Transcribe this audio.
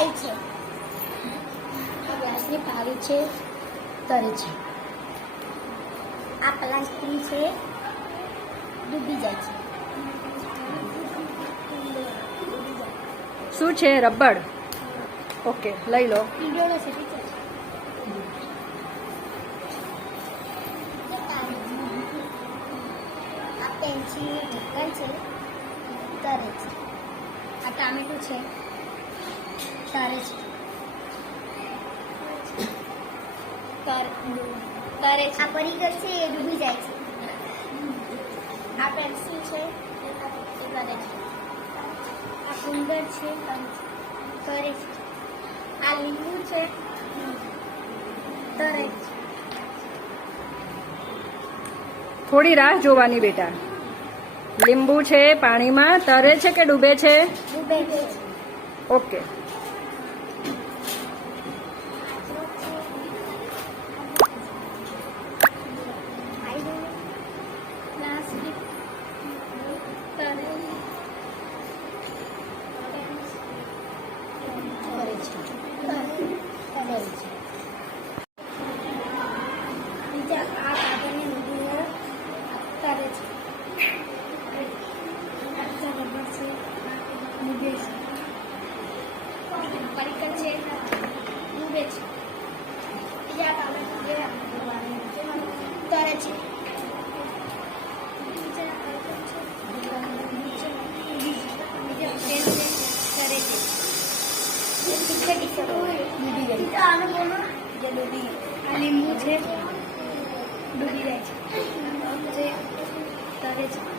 જાય છે. ગ્લાસની પારી છે, તરે છે. આ પ્લાસ્ટિક છે, ડૂબી જાય છે. શું છે? રબડ. ઓકે, લઈ લો. કીડોળો છે, ટીચર. આ પેન્સિલ ઢક્કન છે, તરે છે. આ ટામેટું છે, તરે છે. તરે છે. આ પરીગર છે, એ ડૂબી જાય છે. આ પેન્સિલ છે, એ તરે છે. આ કુંદર છે, તરે છે. આ લીંબુ છે, તરે છે. થોડી રાહ જોવાની બેટા. લીંબુ છે, પાણીમાં તરે છે કે ડૂબે છે? ડૂબે છે. ઓકે. પ્લાસ્ટિક તરે છે. બીજા આ કાગળને મૂકીને તરે છે. રબર છે, ડૂબે છે. પરીકર છે, ડૂબે છે. બીજા કાગળ તરે છે. આ લીંબુ છે, ડૂબી જાય છે. તરે છે.